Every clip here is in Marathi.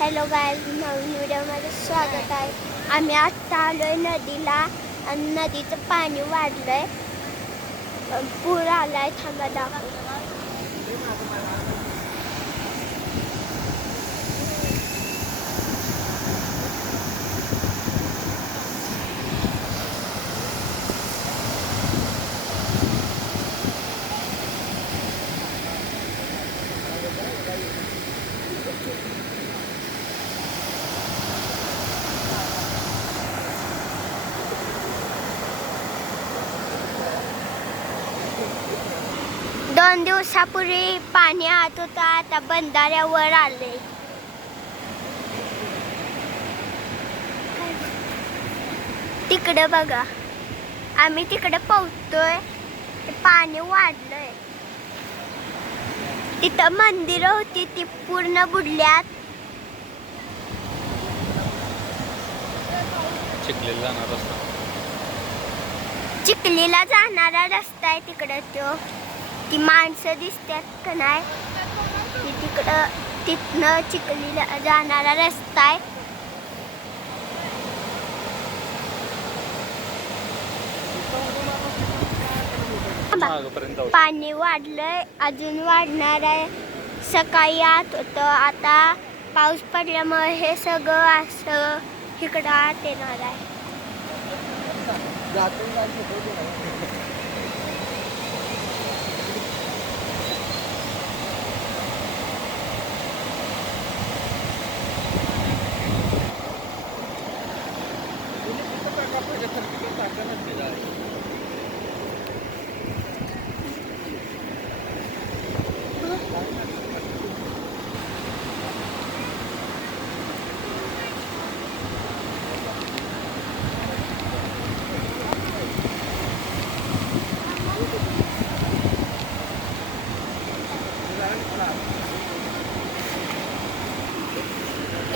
हॅलो गाईज, नवीन व्हिडिओमध्ये स्वागत आहे. आम्ही आत्ता आलोय नदीला आणि नदीचं पाणी वाढलंय, पूर आलाय. थांबा दाखव. 2 दिवसापूर्वी पाणी आत होतं, आता बंधाऱ्यावर आले. तिकडे बघा, आम्ही तिकडे पोहतोय. पाणी वाढलंय. तिथं मंदिरं होती, ती पूर्ण बुडल्यात. चिखलीला जाणारा रस्ता आहे तिकडं. ती माणसं दिसतात का नाही, ती तिकडं, तिथनं चिखलीला जाणारा रस्ता आहे. पाणी वाढलंय, अजून वाढणार आहे. सकाळी आत होतं, आता पाऊस पडल्यामुळे हे सगळं असं इकडं आत येणार आहे.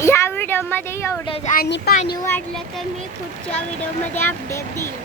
या व्हिडिओमध्ये एवढंच, आणि पाणी वाढलं तर मी पुढच्या व्हिडिओमध्ये अपडेट देईन.